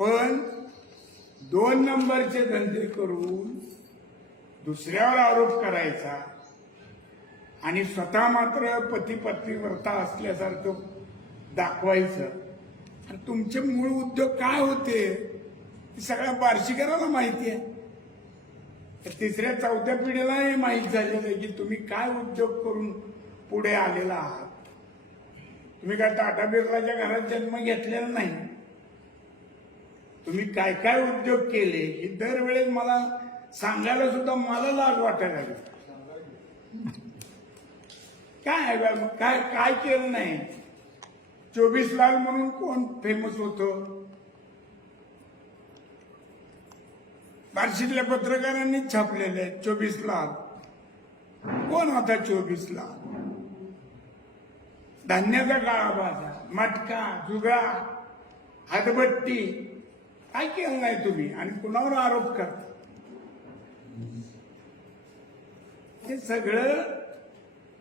पण दोन नंबरचे धंदे करून दुसऱ्यावर आरोप करायचा आणि स्वतः मात्र पती पत्नी व्रता असल्यासारखं दाखवायचं. आणि तुमचे मूळ उद्योग काय होते हे सगळ्या बार्शीकराला माहिती आहे. तर तिसऱ्या चौथ्या पिढीला हे माहीत झालेलं आहे की तुम्ही काय उद्योग करून पुढे आलेला आहात. तुम्ही काय टाटा बिर्लाच्या घरात जन्म घेतलेला नाही. तुम्ही काय काय उद्योग केले हे दरवेळेस मला सांगायला सुद्धा मला लाज वाटायला लागली. काय काय काय केलं नाही? चोवीस लाल म्हणून कोण फेमस होतं? बार्शीतल्या पत्रकारांनी छापलेले आहेत चोवीस लाल कोण होता चोवीस लाल धान्याचा काळा बाजार मटका जुगा हातबट्टी काय की नाही तुम्ही आणि कुणावर आरोप करता? हे सगळं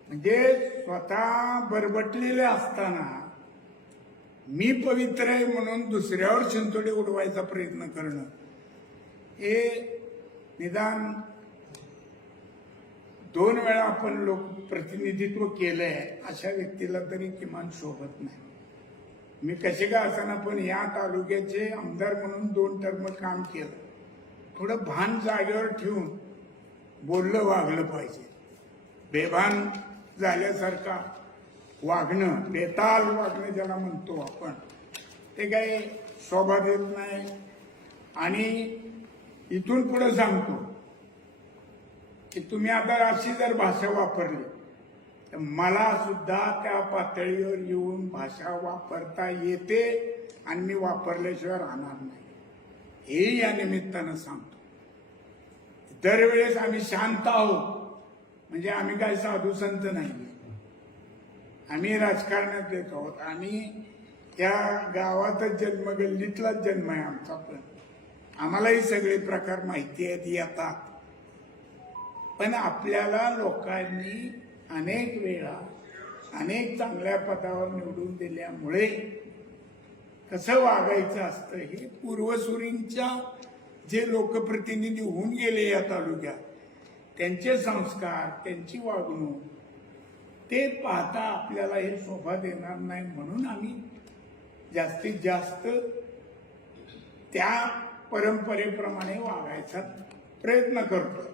म्हणजे स्वतः बरबटलेले असताना मी पवित्र आहे म्हणून दुसऱ्यावर शिंतोडे उडवायचा प्रयत्न करणं हे निदान दोन वेळा आपण लोक प्रतिनिधित्व केलंय अशा व्यक्तीला तरी किमान शोभत नाही. मी कसे का असताना पण या तालुक्याचे आमदार म्हणून दोन टर्म काम केलं. थोडं भान जागेवर ठेवून बोललं वागलं पाहिजे. बेभान झाल्यासारखा वागणं बेताल वागणं ज्याला म्हणतो आपण ते काही शोभा देत नाही. आणि इथून पुढे सांगतो की तुम्ही आता अशी जर भाषा वापरली तर मला सुद्धा त्या पातळीवर येऊन भाषा वापरता येते आणि मी वापरल्याशिवाय राहणार नाही. हे या निमित्तानं सांगतो. दरवेळेस आम्ही शांत आहोत. म्हणजे आम्ही काय साधू संत नाही आम्ही राजकारणात येत आहोत. आणि त्या गावातच जन्म गल्लीतलाच जन्म आहे आमचा पण. आम्हालाही सगळे प्रकार माहिती आहेत येतात. पण आपल्याला लोकांनी अनेक वेळा अनेक चांगल्या पदावर निवडून दिल्यामुळे कसं वागायचं असतं हे पूर्वसुरींच्या जे लोकप्रतिनिधी होऊन गेले या तालुक्यात त्यांचे संस्कार त्यांची वागणूक ते पाहता आपल्याला हे शोभा देणार नाही म्हणून आम्ही जास्तीत जास्त त्या परंपरेप्रमाणे वागायचा प्रयत्न करतो